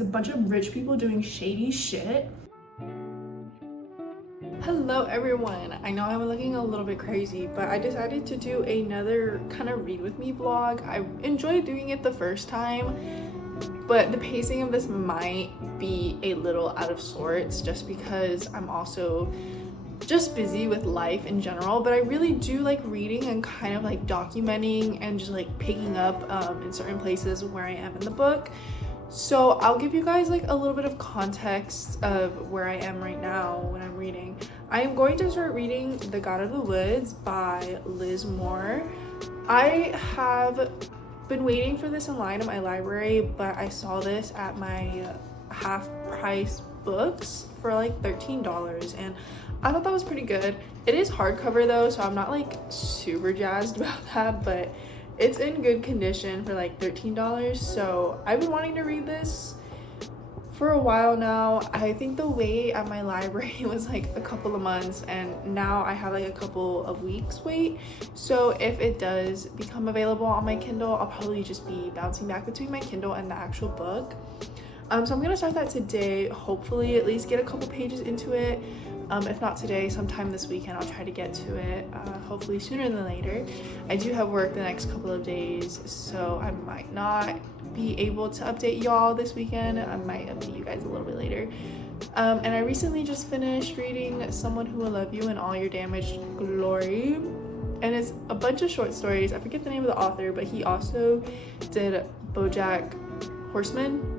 A bunch of rich people doing shady shit. Hello everyone, I know I'm looking a little bit crazy, but I decided to do another kind of read with me vlog. I enjoyed doing it the first time, but the pacing of this might be a little out of sorts just because I'm also just busy with life in general. But I really do like reading and kind of like documenting and just like picking up in certain places where I am in the book. So I'll give you guys like a little bit of context of where I am right now when I'm reading. I am going to start reading The God of the Woods by Liz Moore. I have been waiting for this in line at my library, but I saw this at my half price books for like $13 and I thought that was pretty good. It is hardcover though, so I'm not like super jazzed about that, but it's in good condition for like $13. So I've been wanting to read this for a while now. I think the wait at my library was like a couple of months, and now I have like a couple of weeks wait. So if it does become available on my Kindle, I'll probably just be bouncing back between my Kindle and the actual book. So I'm gonna start that today, hopefully at least get a couple pages into it. If not today, sometime this weekend I'll try to get to it, hopefully sooner than later. I do have work the next couple of days, so I might not be able to update y'all this weekend. I might update you guys a little bit later. And I recently just finished reading Someone Who Will Love You in All Your Damaged Glory, and it's a bunch of short stories. I forget the name of the author, but he also did BoJack Horseman,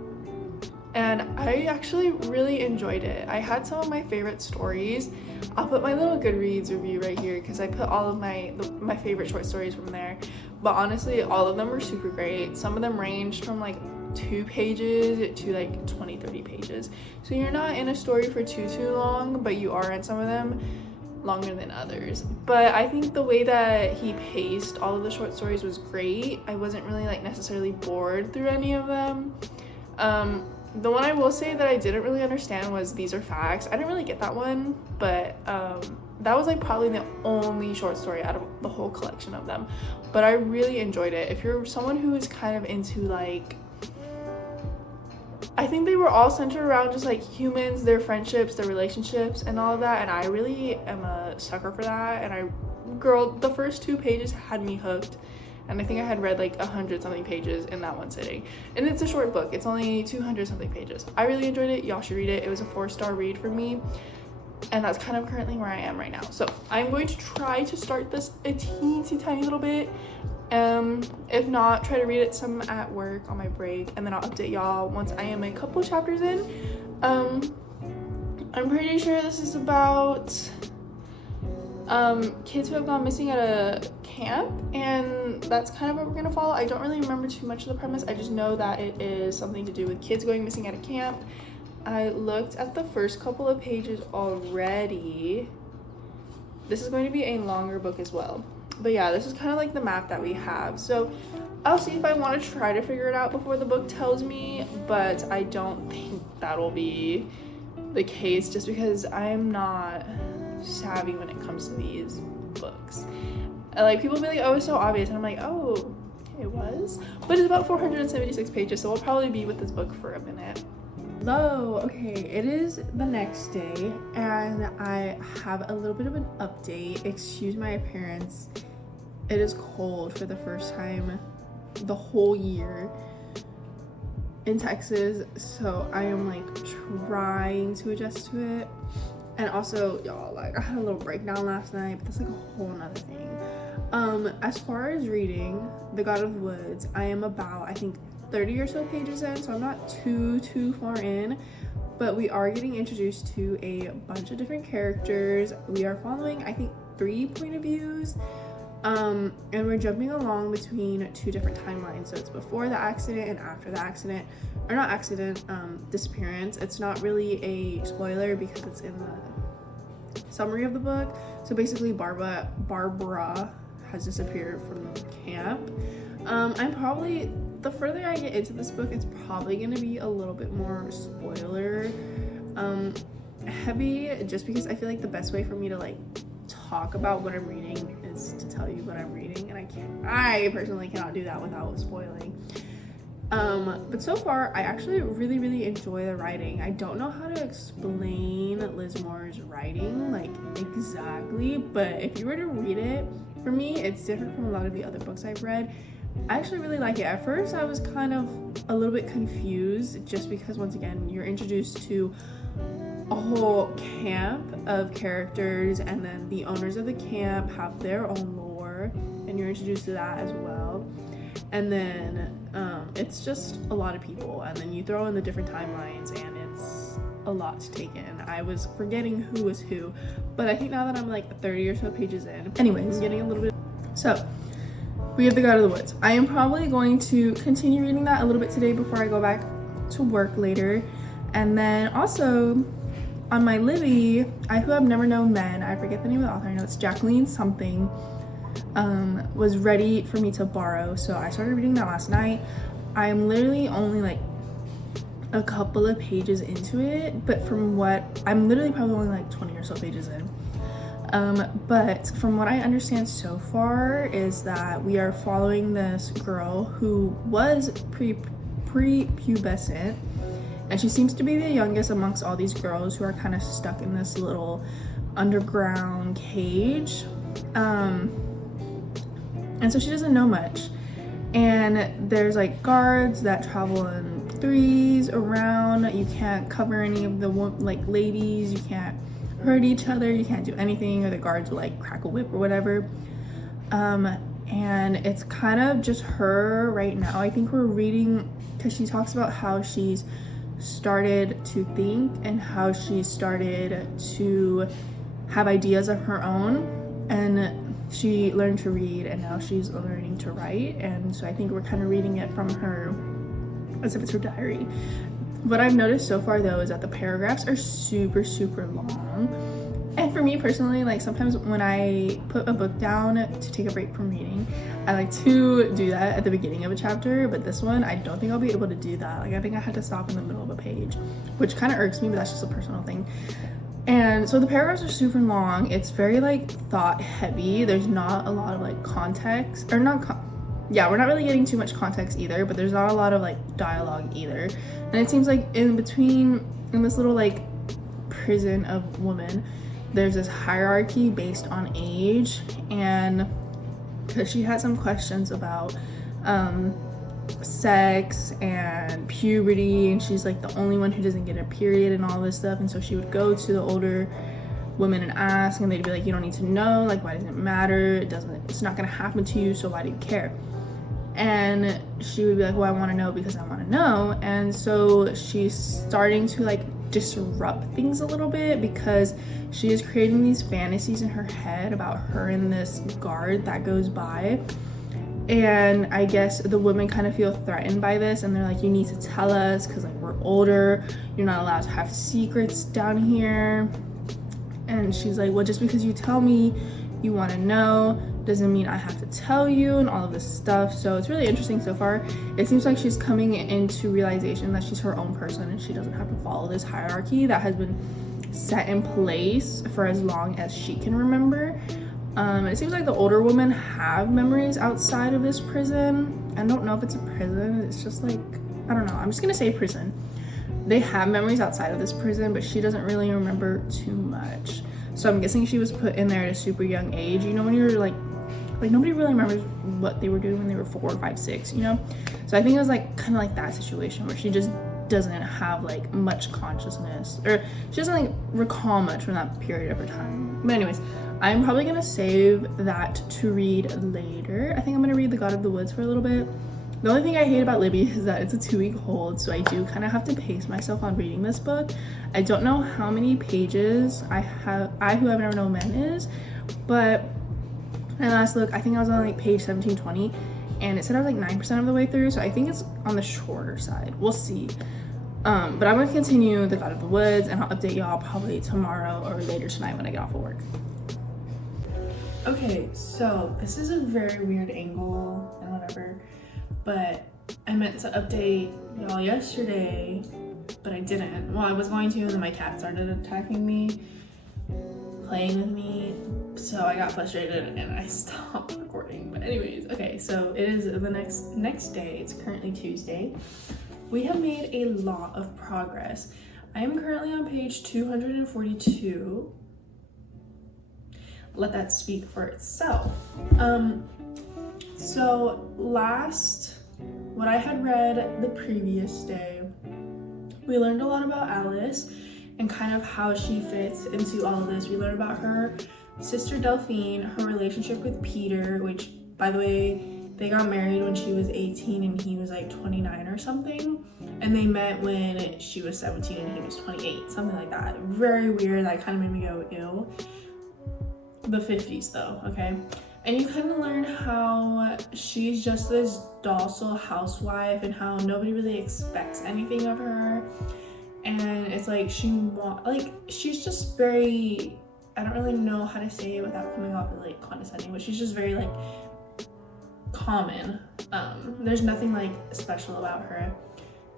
and I actually really enjoyed it. I had some of my favorite stories. I'll put my little Goodreads review right here because I put all of my favorite short stories from there. But honestly, all of them were super great. Some of them ranged from like 2 pages to like 20-30 pages. So you're not in a story for too long, but you are in some of them longer than others. But I think the way that he paced all of the short stories was great. I wasn't really like necessarily bored through any of them. The one I will say that I didn't really understand was These Are Facts. I didn't really get that one, but that was like probably the only short story out of the whole collection of them. But I really enjoyed it. If you're someone who is kind of into like, I think they were all centered around just like humans, their friendships, their relationships, and all of that. And I really am a sucker for that. And girl, the first 2 pages had me hooked. And I think I had read like 100-something pages in that one sitting. And it's a short book. It's only 200-something pages. I really enjoyed it. Y'all should read it. It was a 4-star read for me. And that's kind of currently where I am right now. So I'm going to try to start this a teensy tiny little bit. If not, try to read it some at work on my break. And then I'll update y'all once I am a couple chapters in. I'm pretty sure this is about kids who have gone missing at a camp, and that's kind of what we're gonna follow. I don't really remember too much of the premise. I just know that it is something to do with kids going missing at a camp. I looked at the first couple of pages already. This is going to be a longer book as well, but yeah, this is kind of like the map that we have. So I'll see if I want to try to figure it out before the book tells me, but I don't think that'll be the case just because I'm not savvy when it comes to these books. And like people be like, oh, it's so obvious, and I'm like, oh, it was, but it's about 476 pages, so we'll probably be with this book for a minute. Hello. Okay, it is the next day and I have a little bit of an update. Excuse my appearance. It is cold for the first time the whole year in Texas, so I am like trying to adjust to it. And also, y'all, like I had a little breakdown last night, but that's like a whole nother thing. As far as reading The God of the Woods, I am about, I think, 30 or so pages in, so I'm not too far in, but we are getting introduced to a bunch of different characters. We are following, I think, 3 point of views, and we're jumping along between 2 different timelines. So it's before the accident and after the accident, or not accident, disappearance. It's not really a spoiler because it's in the summary of the book. So basically Barbara has disappeared from camp. I'm probably, the further I get into this book, it's probably going to be a little bit more spoiler heavy, just because I feel like the best way for me to like talk about what I'm reading is to tell you what I'm reading, and I personally cannot do that without spoiling. But so far I actually really enjoy the writing. I don't know how to explain Liz Moore's writing like exactly, but if you were to read it, for me it's different from a lot of the other books I've read. I actually really like it. At first I was kind of a little bit confused, just because once again you're introduced to a whole camp of characters, and then the owners of the camp have their own lore, and you're introduced to that as well. And then it's just a lot of people, and then you throw in the different timelines, and it's a lot to take in. I was forgetting who was who, but I think now that I'm like 30 or so pages in, anyways, I'm getting a little bit. So we have The God of the Woods. I am probably going to continue reading that a little bit today before I go back to work later. And then also on my Libby, I Who Have Never Known Men, I forget the name of the author, I know it's Jaqueline something, was ready for me to borrow, so I started reading that last night. I'm literally only like a couple of pages into it, but from what I'm literally probably only like 20 or so pages in. But from what I understand so far is that we are following this girl who was pre-pubescent, and she seems to be the youngest amongst all these girls who are kind of stuck in this little underground cage. And so she doesn't know much, and there's like guards that travel in threes around. You can't cover any of the like ladies, you can't hurt each other, you can't do anything, or the guards will like crack a whip or whatever. And it's kind of just her right now. I think we're reading because she talks about how she's started to think and how she started to have ideas of her own, and she learned to read, and now she's learning to write. And so I think we're kind of reading it from her as if it's her diary. What I've noticed so far though is that the paragraphs are super long, and for me personally, like sometimes when I put a book down to take a break from reading, I like to do that at the beginning of a chapter, but this one I don't think I'll be able to do that. Like I think I had to stop in the middle of a page, which kind of irks me, but that's just a personal thing. And so the paragraphs are super long. It's very like thought heavy. There's not a lot of like context, or not we're not really getting too much context either, but there's not a lot of like dialogue either. And it seems like in this little like prison of women, there's this hierarchy based on age, and because she had some questions about sex and puberty, and she's like the only one who doesn't get a period and all this stuff, and so she would go to the older women and ask, and they'd be like, you don't need to know, like why does it matter, it's not gonna happen to you, so why do you care? And she would be like, well, I want to know because I want to know. And so she's starting to like disrupt things a little bit, because she is creating these fantasies in her head about her and this guard that goes by. And I guess the women kind of feel threatened by this, and they're like, you need to tell us because like we're older, you're not allowed to have secrets down here. And she's like, well, just because you tell me you want to know doesn't mean I have to tell you, and all of this stuff. So it's really interesting so far. It seems like she's coming into realization that she's her own person, and she doesn't have to follow this hierarchy that has been set in place for as long as she can remember. It seems like the older women have memories outside of this prison. I don't know if it's a prison, it's just like, I don't know, I'm just gonna say prison. They have memories outside of this prison, but she doesn't really remember too much. So I'm guessing she was put in there at a super young age. You know, when you're like nobody really remembers what they were doing when they were 4 or 5, 6, you know? So I think it was like kind of like that situation where she just doesn't have like much consciousness, or she doesn't like recall much from that period of her time. But anyways, I'm probably gonna save that to read later. I think I'm gonna read The God of the Woods for a little bit. The only thing I hate about Libby is that it's a 2-week hold, so I do kind of have to pace myself on reading this book. I don't know how many pages I Who Have Never Known Men is, but my last look, I think I was on like page 1720, and it said I was like 9% of the way through, so I think it's on the shorter side. We'll see. But I'm gonna continue The God of the Woods, and I'll update y'all probably tomorrow or later tonight when I get off of work. Okay, so this is a very weird angle and whatever, but I meant to update y'all yesterday, but I didn't. Well, I was going to, and then my cat started attacking me, playing with me, So I got frustrated and I stopped recording. But anyways, okay, so it is the next day. It's currently Tuesday. We have made a lot of progress. I am currently on page 242. Let that speak for itself. So what I had read the previous day, we learned a lot about Alice and kind of how she fits into all of this. We learned about her sister Delphine, her relationship with Peter, which, by the way, they got married when she was 18 and he was like 29 or something. And they met when she was 17 and he was 28, something like that. Very weird. That kind of made me go, ew. The 50s though, okay? And you kind of learn how she's just this docile housewife and how nobody really expects anything of her. And it's like she's just very, I don't really know how to say it without coming off as like condescending, but she's just very like common. There's nothing like special about her.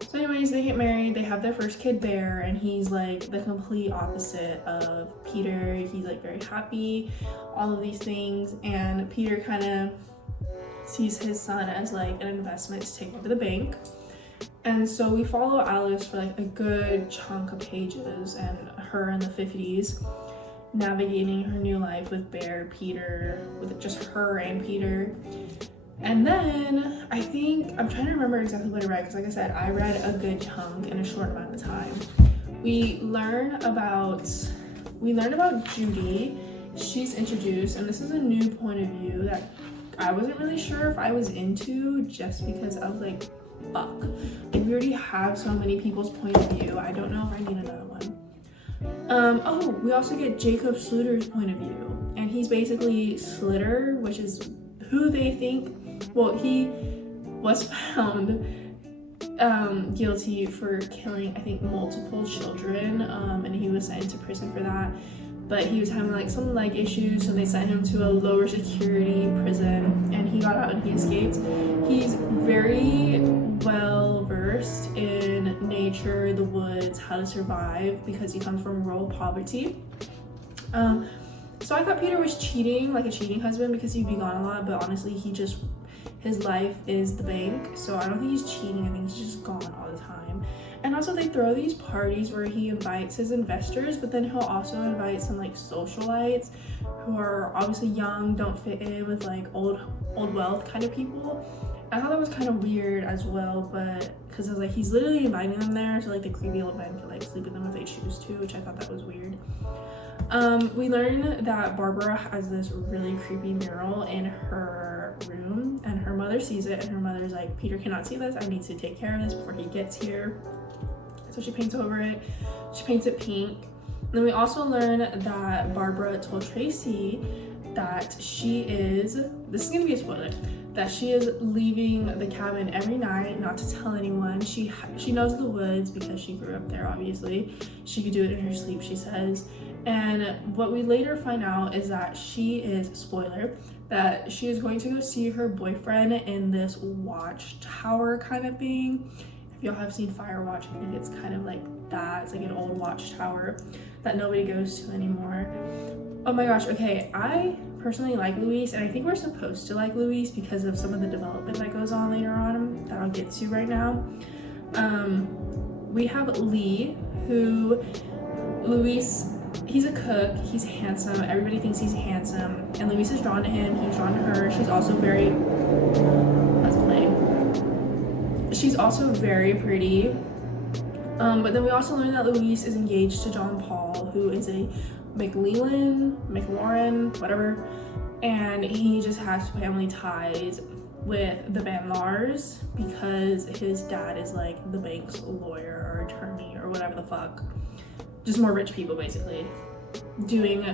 So anyways, they get married, they have their first kid, Bear, and he's like the complete opposite of Peter. He's like very happy, all of these things, and Peter kind of sees his son as like an investment to take over the bank. And so we follow Alice for like a good chunk of pages and her in the 50s navigating her new life with Bear, Peter, with just her and Peter. And then I think, I'm trying to remember exactly what I read, because like I said, I read a good chunk in a short amount of time. We learn about Judy. She's introduced, and this is a new point of view that I wasn't really sure if I was into, just because I was like, fuck. Like, we already have so many people's point of view. I don't know if I need another one. Oh, we also get Jacob Sluter's point of view, and he's basically Sluter, which is who they think. Well, he was found guilty for killing, I think, multiple children, and he was sent into prison for that. But he was having like some leg issues, so they sent him to a lower security prison, and he got out and he escaped. He's very well versed in nature, the woods, how to survive, because he comes from rural poverty. So I thought Peter was cheating, like a cheating husband, because he'd be gone a lot, but honestly, his life is the bank, so I don't think he's cheating. I think he's just gone all the time. And also they throw these parties where he invites his investors, but then he'll also invite some like socialites who are obviously young, don't fit in with like old wealth kind of people. I thought that was kind of weird as well, but because it was like he's literally inviting them there, so like the creepy old men could like sleep with them if they choose to, which I thought that was weird. We learn that Barbara has this really creepy mural in her room, and her mother sees it, and her mother's like, Peter cannot see this, I need to take care of this before he gets here. So she paints over it. She paints it pink. And then we also learn that Barbara told Tracy that this is gonna be a spoiler, that she is leaving the cabin every night, not to tell anyone. She knows the woods because she grew up there, obviously. She could do it in her sleep, she says. And what we later find out is that she is, spoiler, that she is going to go see her boyfriend in this watchtower kind of thing. If y'all have seen Firewatch, I think it's kind of like that. It's like an old watchtower that nobody goes to anymore. Oh my gosh, okay, I personally like Luis, and I think we're supposed to like Luis because of some of the development that goes on later on that I'll get to right now. We have Lee, who Luis, he's a cook, he's handsome, everybody thinks he's handsome, and Luis is drawn to him, he's drawn to her. She's also very, that's lame. She's also very pretty. But then we also learn that Luis is engaged to John Paul, who is a McLaurin, whatever, and he just has family ties with the Van Lars because his dad is like the bank's lawyer or attorney or whatever the fuck. Just more rich people basically doing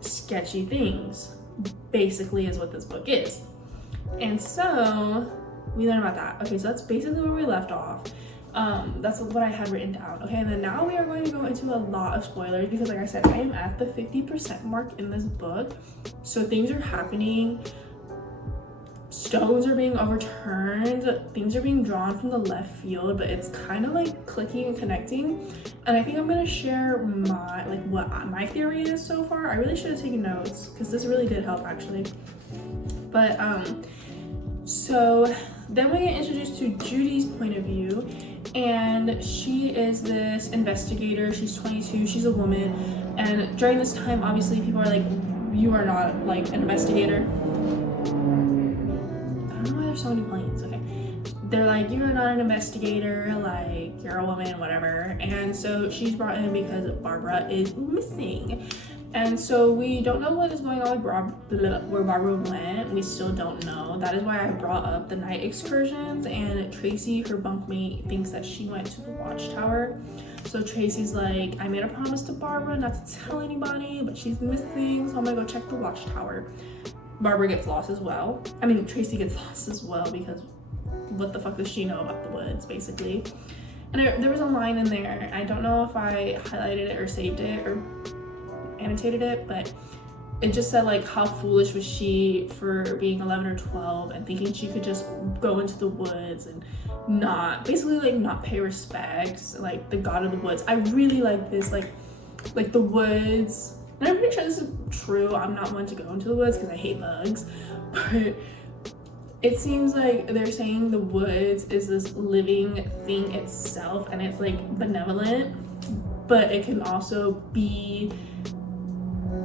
sketchy things, basically, is what this book is. And so we learn about that. Okay, so that's basically where we left off. That's what I had written down. Okay, and then now we are going to go into a lot of spoilers because, like I said, I am at the 50% mark in this book, so things are happening. Stones are being overturned, things are being drawn from the left field, but it's kind of like clicking and connecting. And I think I'm gonna share my, like, what my theory is so far. I really should have taken notes because this really did help actually. But so then we get introduced to Judy's point of view, and she is this investigator. She's 22, she's a woman, and during this time obviously people are like, you are not like an investigator. I don't know why there's so many planes. Okay, they're like, you're not an investigator, like you're a woman, whatever. And so she's brought in because Barbara is missing. And so we don't know what is going on with where Barbara went. We still don't know. That is why I brought up the night excursions, and Tracy, her bunkmate, thinks that she went to the watchtower. So Tracy's like, I made a promise to Barbara not to tell anybody, but she's missing, so I'm gonna go check the watchtower. Barbara gets lost as well. I mean, Tracy gets lost as well, because what the fuck does she know about the woods, basically? And there was a line in there, I don't know if I highlighted it or saved it or annotated it, but it just said like, how foolish was she for being 11 or 12 and thinking she could just go into the woods and not, basically like not pay respects, like the god of the woods. I really like this, like the woods, and I'm pretty sure this is true. I'm not one to go into the woods because I hate bugs, but it seems like they're saying the woods is this living thing itself, and it's like benevolent, but it can also be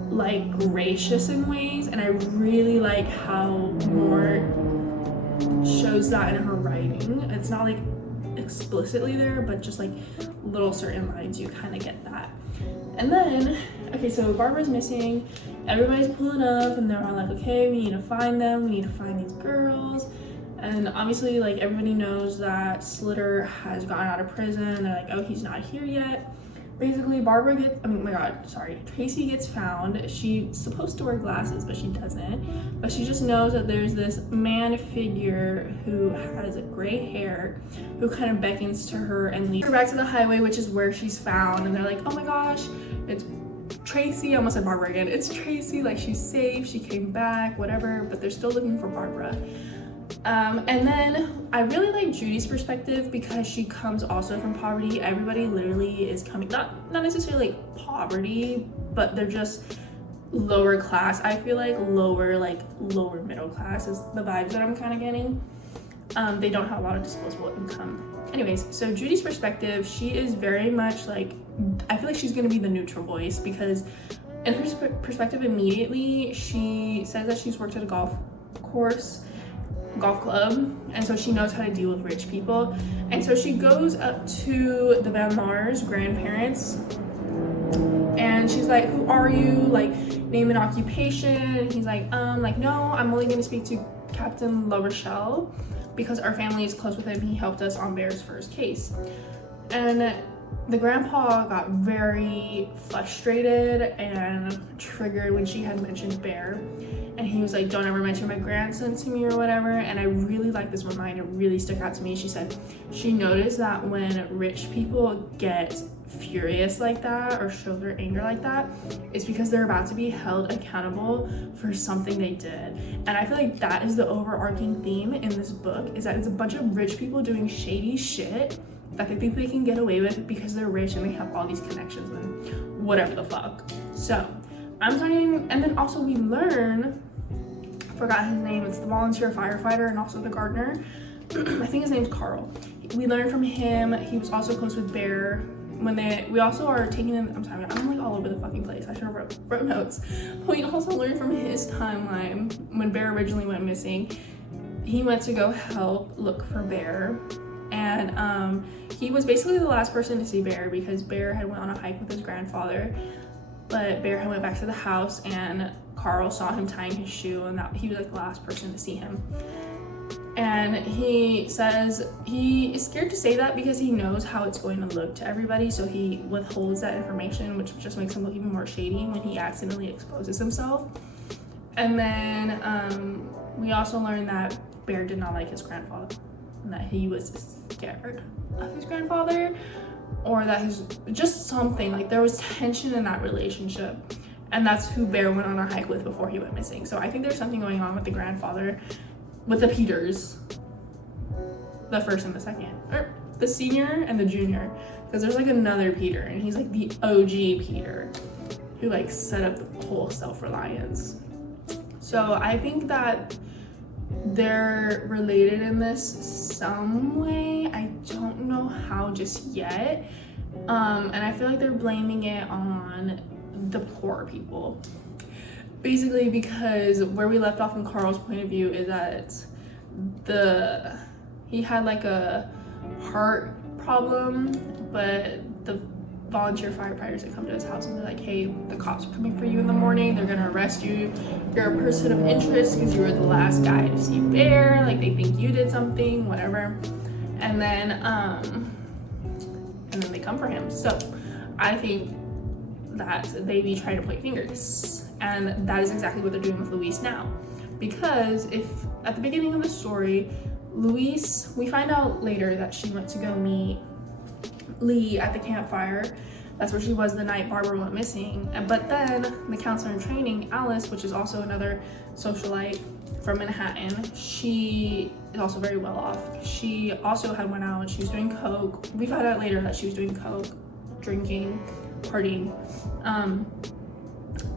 like gracious in ways. And I really like how Moore shows that in her writing. It's not like explicitly there, but just like little certain lines, you kind of get that. And then, okay, so Barbara's missing, everybody's pulling up, and they're all like, okay, we need to find them, we need to find these girls. And obviously, like, everybody knows that Slitter has gotten out of prison, and they're like, oh, he's not here yet. Basically, Tracy gets found. She's supposed to wear glasses, but she doesn't. But she just knows that there's this man figure who has gray hair, who kind of beckons to her and leads her back to the highway, which is where she's found. And they're like, oh my gosh, it's Tracy. I almost said Barbara again. It's Tracy, like she's safe, she came back, whatever, but they're still looking for Barbara. And then I really like Judy's perspective because she comes also from poverty. Everybody literally is coming, not necessarily like poverty, but they're just lower class. I feel like lower middle class is the vibes that I'm kind of getting. They don't have a lot of disposable income. Anyways, so Judy's perspective, she is very much like, I feel like she's gonna be the neutral voice, because in her perspective immediately, she says that she's worked at a golf club, and so she knows how to deal with rich people. And so she goes up to the Van Laar's grandparents, and she's like, who are you? Like, name an occupation. And he's like, no, I'm only gonna speak to Captain La Rochelle because our family is close with him. He helped us on Bear's first case. And the grandpa got very frustrated and triggered when she had mentioned Bear. And he was like, don't ever mention my grandson to me or whatever. And I really like this reminder, really stuck out to me. She said she noticed that when rich people get furious like that or show their anger like that, it's because they're about to be held accountable for something they did. And I feel like that is the overarching theme in this book, is that it's a bunch of rich people doing shady shit that they think they can get away with because they're rich and they have all these connections and whatever the fuck. So I'm talking, and then also we learn, forgot his name, it's the volunteer firefighter and also the gardener. I think his name's Carl. We learned from him, he was also close with Bear. We also are taking in, I'm sorry, I'm like all over the fucking place, I should have wrote notes. But we also learned from his timeline, when Bear originally went missing, he went to go help look for Bear. And he was basically the last person to see Bear because Bear had went on a hike with his grandfather. But Bear had went back to the house and Carl saw him tying his shoe, and that he was like the last person to see him. And he says he is scared to say that because he knows how it's going to look to everybody, so he withholds that information, which just makes him look even more shady when he accidentally exposes himself. And then we also learn that Bear did not like his grandfather, and that he was scared of his grandfather, or that he's just something, like there was tension in that relationship. And that's who Bear went on a hike with before he went missing. So I think there's something going on with the grandfather, with the Peters, the first and the second, or the senior and the junior, because there's like another Peter, and he's like the OG Peter who like set up the whole self-reliance. So I think that they're related in this some way. I don't know how just yet. And I feel like they're blaming it on the poor people. Basically, because where we left off in Carl's point of view is that he had like a heart problem, but the volunteer firefighters that come to his house and they're like, hey, the cops are coming for you in the morning, they're gonna arrest you, you're a person of interest because you were the last guy to see Bear, like they think you did something, whatever. And then they come for him. So I think that they be trying to point fingers, and that is exactly what they're doing with Luis now. Because if at the beginning of the story, Luis, we find out later that she went to go meet Lee at the campfire. That's where she was the night Barbara went missing. But then the counselor in training, Alice, which is also another socialite from Manhattan, she is also very well off. She also had went out, she was doing coke. We found out later that she was doing coke, drinking, partying.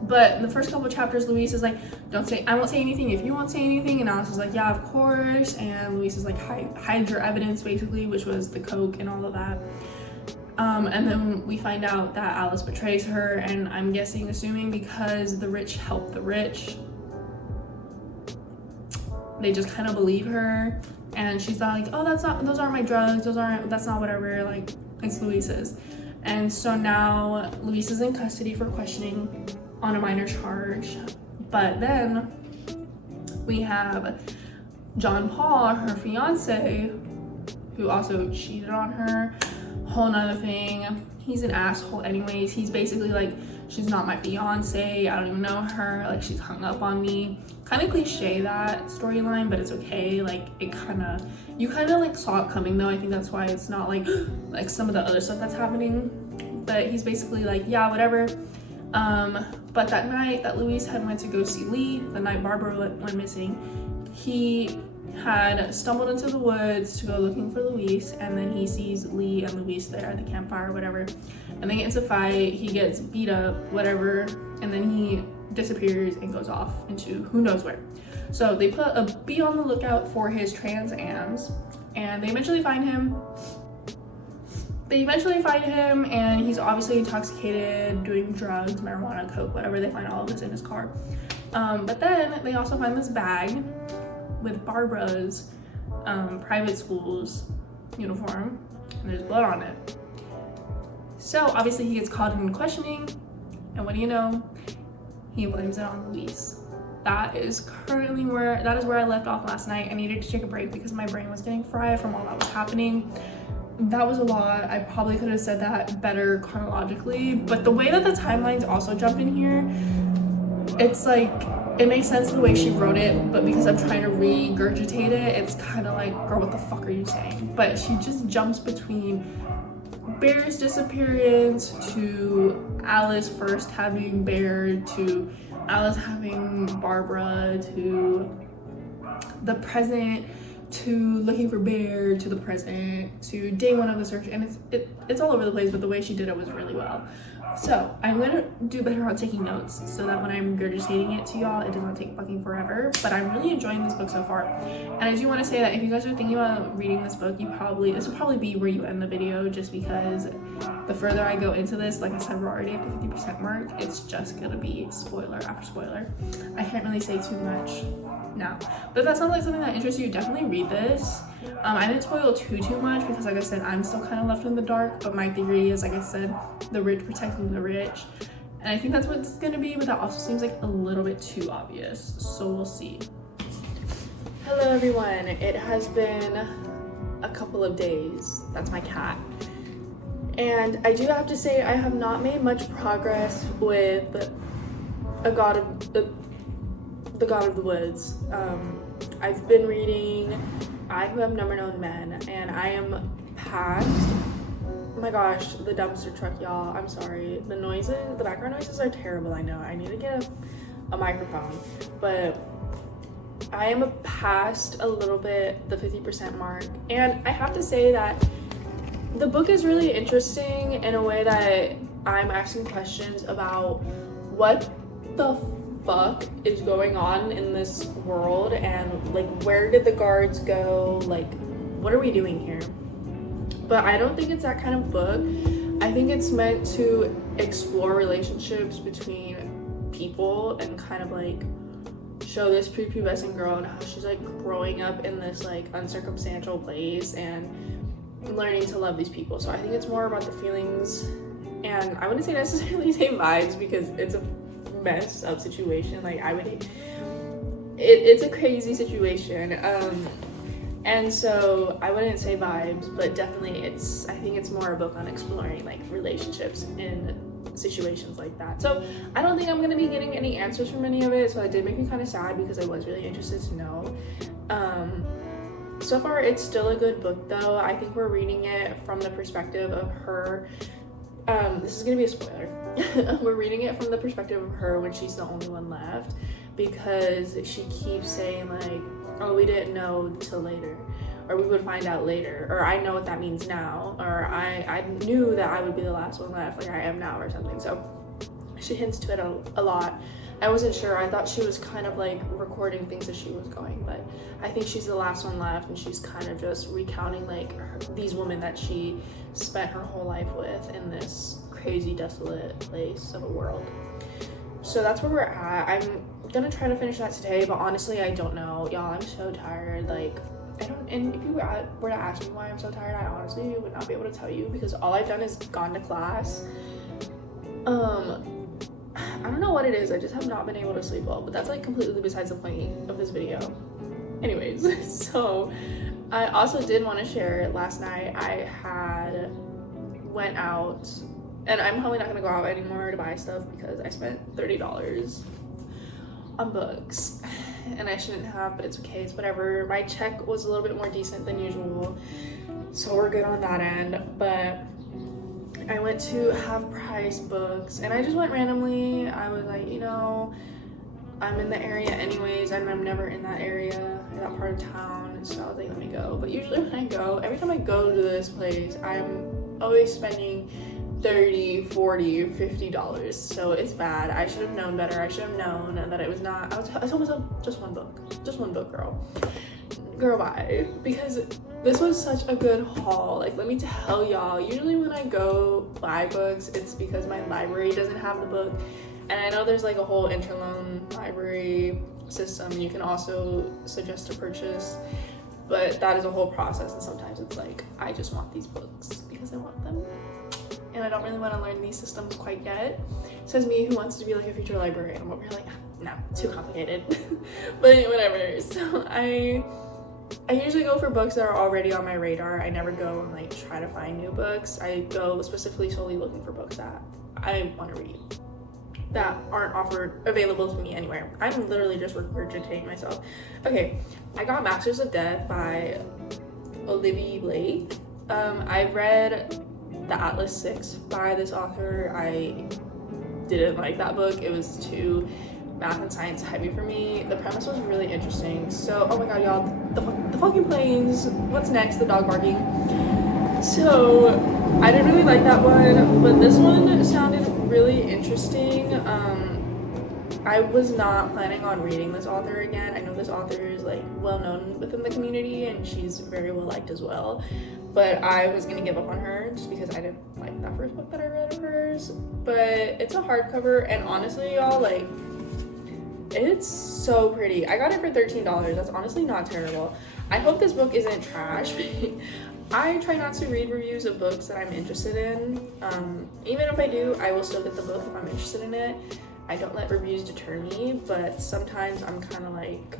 But in the first couple of chapters, Luis is like, I won't say anything if you won't say anything. And Alice is like, yeah, of course. And Luis is like, hide your evidence, basically, which was the coke and all of that. And then we find out that Alice betrays her, and I'm assuming because the rich help the rich, they just kind of believe her, and she's not like, oh, those aren't my drugs, that's not whatever, like, it's Luis's. And so now Luis is in custody for questioning on a minor charge. But then we have John Paul, her fiance, who also cheated on her. Whole nother thing. He's an asshole anyways. He's basically like, she's not my fiance, I don't even know her, like she's hung up on me. Kind of cliche, that storyline, but it's okay. Like you kind of like saw it coming though. I think that's why it's not like some of the other stuff that's happening. But he's basically like, yeah, whatever. But that night that Luis had went to go see Lee, the night Barbara went missing, he had stumbled into the woods to go looking for Luis, and then he sees Lee and Luis there at the campfire or whatever, and they get into a fight, he gets beat up, whatever, and then he disappears and goes off into who knows where. So they put a be on the lookout for his Trans Ams, and they eventually find him. And he's obviously intoxicated, doing drugs, marijuana, coke, whatever. They find all of this in his car. But then they also find this bag with Barbara's private school's uniform, and there's blood on it. So obviously he gets caught in questioning, and what do you know? He blames it on Luis. That is where I left off last night. I needed to take a break because my brain was getting fried from all that was happening. That was a lot. I probably could have said that better chronologically, but the way that the timelines also jump in here, it's like, it makes sense the way she wrote it, but because I'm trying to regurgitate it, it's kind of like, girl, what the fuck are you saying? But she just jumps between Bear's disappearance to Alice first having Bear, to Alice having Barbara, to the present, to looking for Bear, to the present, to day one of the search, and it's all over the place, but the way she did it was really well. So I'm gonna do better on taking notes so that when I'm regurgitating it to y'all, it doesn't take fucking forever. But I'm really enjoying this book so far. And I do want to say that if you guys are thinking about reading this book, this will probably be where you end the video, just because the further I go into this, like I said, we're already at the 50% mark. It's just gonna be spoiler after spoiler. I can't really say too much now. But if that sounds like something that interests you, definitely read this. I didn't spoil too much because, like I said, I'm still kind of left in the dark, but my theory is, like I said, the rich protecting the rich, and I think that's what it's gonna be, but that also seems like a little bit too obvious, so we'll see. Hello everyone, it has been a couple of days. That's my cat. And I do have to say I have not made much progress with the God of the Woods. I've been reading I Who Have Never Known Men, and I am past, oh my gosh, the dumpster truck, y'all. I'm sorry. The background noises are terrible, I know. I need to get a microphone. But I am past a little bit the 50% mark. And I have to say that the book is really interesting in a way that I'm asking questions about what the fuck is going on in this world, and like where did the guards go, like what are we doing here? But I don't think it's that kind of book. I think it's meant to explore relationships between people and kind of like show this prepubescent girl and how she's like growing up in this like uncircumstantial place and learning to love these people. So I think it's more about the feelings, and I wouldn't say necessarily say vibes because it's a messed up situation. Like it's a crazy situation, and so I wouldn't say vibes, but definitely I think it's more a book on exploring like relationships in situations like that. So I don't think I'm gonna be getting any answers from any of it, so it did make me kind of sad because I was really interested to know. So far it's still a good book though. I think we're reading it from the perspective of her. This is gonna be a spoiler. We're reading it from the perspective of her when she's the only one left, because she keeps saying like, oh, we didn't know till later, or we would find out later, or I know what that means now, or I knew that I would be the last one left, like I am now, or something. So she hints to it a lot. I wasn't sure. I thought she was kind of like recording things as she was going, but I think she's the last one left, and she's kind of just recounting like these women that she spent her whole life with in this crazy desolate place of a world. So that's where we're at. I'm gonna try to finish that today, but honestly I don't know, y'all. I'm so tired. Like I don't, and if you were to ask me why I'm so tired, I honestly would not be able to tell you, because all I've done is gone to class. I don't know what it is, I just have not been able to sleep well, but that's like completely besides the point of this video. Anyways, so I also did want to share, last night I went out, and I'm probably not gonna go out anymore to buy stuff because I spent $30 on books, and I shouldn't have, but it's okay, it's whatever. My check was a little bit more decent than usual, so we're good on that end. But I went to Half Price Books, and I just went randomly. I was like, you know, I'm in the area anyways, and I'm never in that area, that part of town, so I was like, let me go. But usually when I go, every time I go to this place, I'm always spending $30, $40, $50, so it's bad. I should have known better. I should have known that it was not, I told myself, just one book, girl, bye, because this was such a good haul. Like, let me tell y'all, usually when I go buy books, it's because my library doesn't have the book, and I know there's like a whole interloan library system, and you can also suggest to purchase, but that is a whole process, and sometimes it's like, I just want these books because I want them, and I don't really want to learn these systems quite yet. Says me who wants to be like a future librarian. I'm over here like, no, too complicated. But whatever. So I usually go for books that are already on my radar. I never go and like try to find new books. I go specifically solely looking for books that I want to read that aren't available to me anywhere. I'm literally just regurgitating myself. Okay, I got Masters of Death by Olivia Blake. I read The Atlas 6 by this author. I didn't like that book. It was too math and science heavy for me. The premise was really interesting. So, oh my god, y'all, the fucking planes. What's next? The dog barking. So, I didn't really like that one, but this one sounded really interesting. I was not planning on reading this author again. I know this author is like well known within the community, and she's very well liked as well, but I was gonna give up on her just because I didn't like that first book that I read of hers. But it's a hardcover, and honestly, y'all, like, it's so pretty. I got it for $13. That's honestly not terrible. I hope this book isn't trash. I try not to read reviews of books that I'm interested in. Even if I do, I will still get the book if I'm interested in it. I don't let reviews deter me, but sometimes I'm kind of like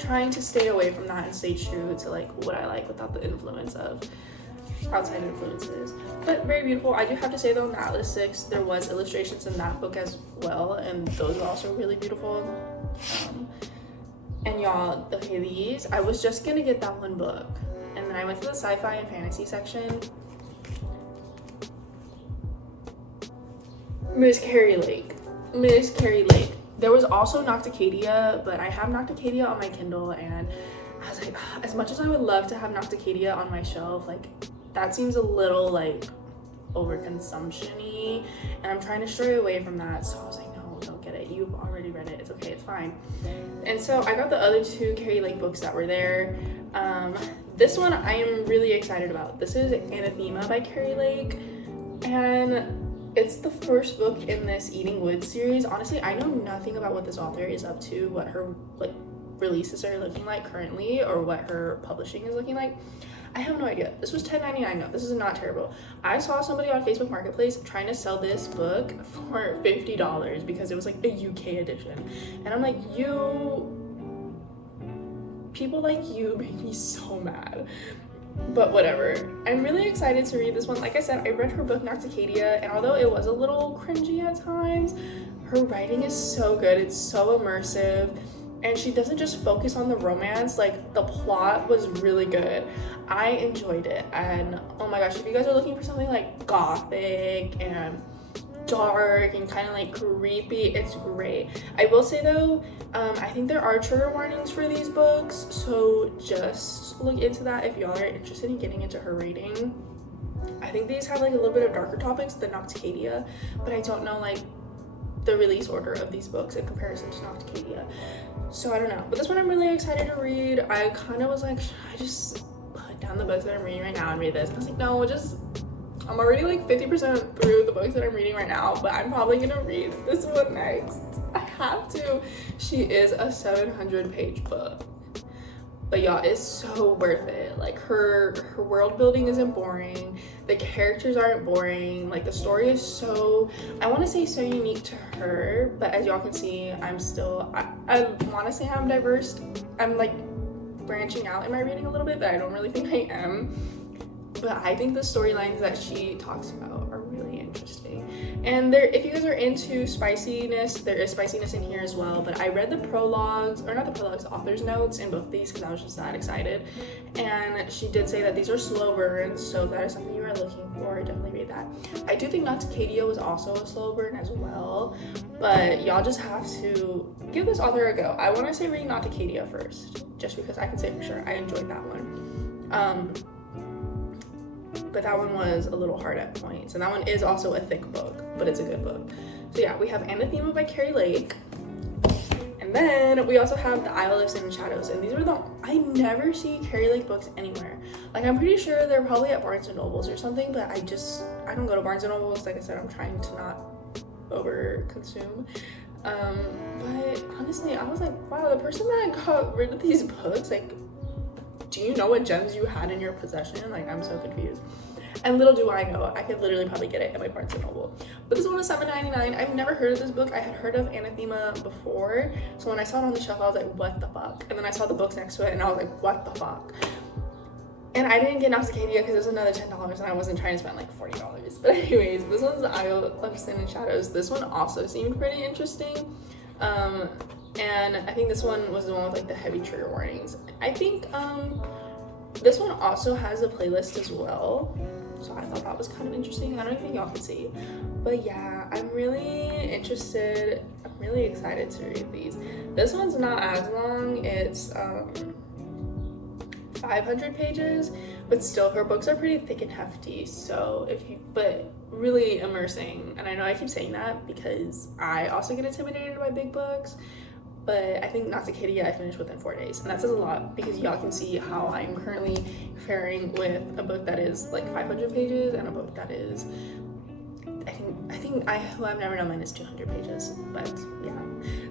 trying to stay away from that and stay true to like what I like without the influence of outside influences. But very beautiful. I do have to say though, in the Atlas 6, there was illustrations in that book as well, and those are also really beautiful. And y'all, okay, these, I was just gonna get that one book, and then I went to the sci-fi and fantasy section. Miss Carrie Lake. There was also Nocticadia, but I have Nocticadia on my Kindle, and I was like, as much as I would love to have Nocticadia on my shelf, like, that seems a little like overconsumption-y, and I'm trying to stray away from that. So I was like, no, don't get it. You've already read it. It's okay. It's fine. And so I got the other two Carrie Lake books that were there. This one I am really excited about. This is Anathema by Carrie Lake, and it's the first book in this Eating Woods series. Honestly, I know nothing about what this author is up to, what her like releases are looking like currently, or what her publishing is looking like. I have no idea. This was $10.99. No, this is not terrible. I saw somebody on Facebook Marketplace trying to sell this book for $50 because it was like a UK edition. And I'm like, people like you make me so mad. But whatever. I'm really excited to read this one. Like I said, I read her book Nocticadia, and although it was a little cringy at times, her writing is so good. It's so immersive. And she doesn't just focus on the romance, like the plot was really good. I enjoyed it. And oh my gosh, if you guys are looking for something like gothic and dark and kind of like creepy, it's great. I will say though, I think there are trigger warnings for these books, so just look into that if y'all are interested in getting into her reading. I think these have like a little bit of darker topics than Nocticadia, but I don't know like the release order of these books in comparison to Nocticadia. So I don't know, but this one I'm really excited to read. I kind of was like, should I just put down the books that I'm reading right now and read this? I was like, no, I'm already like 50% through the books that I'm reading right now, but I'm probably gonna read this one next. I have to. She is a 700-page book, but y'all, it's so worth it. Like her world building isn't boring, the characters aren't boring, like the story is so, I want to say so unique to her, but as y'all can see, I'm still, I want to say I'm diverse. I'm like branching out in my reading a little bit, but I don't really think I am. But I think the storylines that she talks about are really interesting. And there, if you guys are into spiciness, there is spiciness in here as well. But I read the prologues, or not the prologues, the author's notes in both of these because I was just that excited. And she did say that these are slow burns, so if that is something you are looking for, definitely read that. I do think Nocticadia was also a slow burn as well, but y'all just have to give this author a go. I want to say read Nocticadia first, just because I can say for sure I enjoyed that one. But that one was a little hard at points, and that one is also a thick book, but it's a good book. So yeah, we have Anathema by Carrie Lake, and then we also have The Isle of Sin and Shadows, and these were I never see Carrie Lake books anywhere. Like I'm pretty sure they're probably at Barnes and Nobles or something, but I don't go to Barnes and Nobles. Like I said, I'm trying to not over consume. But honestly, I was like, wow, the person that got rid of these books, like, do you know what gems you had in your possession? Like, I'm so confused. And little do I know, I could literally probably get it at my Barnes & Noble. But this one was $7.99. I've never heard of this book. I had heard of Anathema before. So when I saw it on the shelf, I was like, what the fuck? And then I saw the books next to it and I was like, what the fuck? And I didn't get Nocticadia because it was another $10 and I wasn't trying to spend like $40. But anyways, this one's The Isle of Sin and Shadows. This one also seemed pretty interesting. And I think this one was the one with like the heavy trigger warnings. I think this one also has a playlist as well, so I thought that was kind of interesting. I don't even think y'all can see, but yeah, I'm really interested. I'm really excited to read these. This one's not as long. It's 500 pages, but still her books are pretty thick and hefty, so but really immersing. And I know I keep saying that because I also get intimidated by big books, but I think Nocticadia I finished within 4 days, and that says a lot because y'all can see how I'm currently faring with a book that is like 500 pages and a book that is, I think Who I've Never Known Mine is 200 pages, but yeah,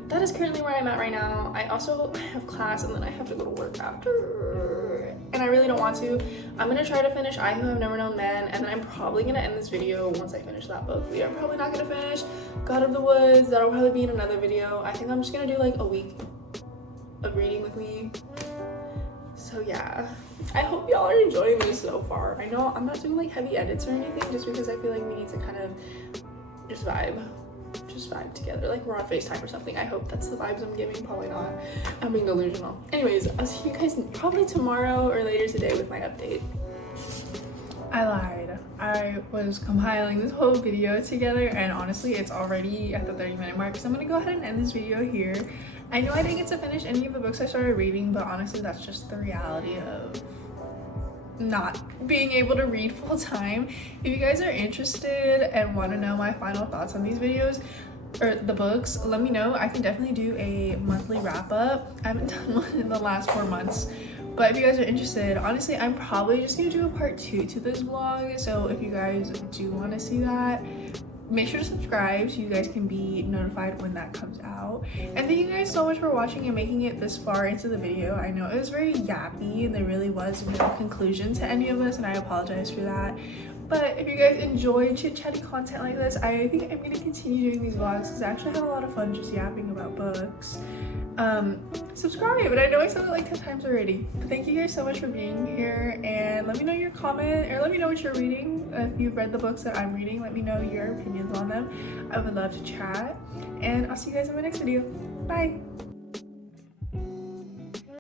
that is currently where I'm at right now. I also have class and then I have to go to work after, and I really don't want to. I'm gonna try to finish I Who Have Never Known Men, and then I'm probably gonna end this video once I finish that book. We are probably not gonna finish God of the Woods. That'll probably be in another video. I think I'm just gonna do like a week of reading with me. So yeah, I hope y'all are enjoying these so far. I know I'm not doing like heavy edits or anything just because I feel like we need to kind of just vibe together, like we're on FaceTime or something. I hope that's the vibes I'm giving. Probably not. I'm being delusional. Anyways, I'll see you guys probably tomorrow or later today with my update. I lied. I was compiling this whole video together, and honestly it's already at the 30-minute mark, so I'm gonna go ahead and end this video here. I know I didn't get to finish any of the books I started reading, but honestly that's just the reality of not being able to read full time. If you guys are interested and want to know my final thoughts on these videos or the books, let me know. I can definitely do a monthly wrap up. I haven't done one in the last 4 months, but if you guys are interested, honestly, I'm probably just gonna do a part 2 to this vlog. So if you guys do want to see that, make sure to subscribe so you guys can be notified when that comes out. And thank you guys so much for watching and making it this far into the video. I know it was very yappy and there really was no conclusion to any of this, and I apologize for that. But if you guys enjoy chit-chatty content like this, I think I'm going to continue doing these vlogs because I actually have a lot of fun just yapping about books. Subscribe, and I know I said it like 10 times already, but thank you guys so much for being here, and let me know your comment, or let me know what you're reading. If you've read the books that I'm reading, let me know your opinions on them. I would love to chat, and I'll see you guys in my next video. Bye!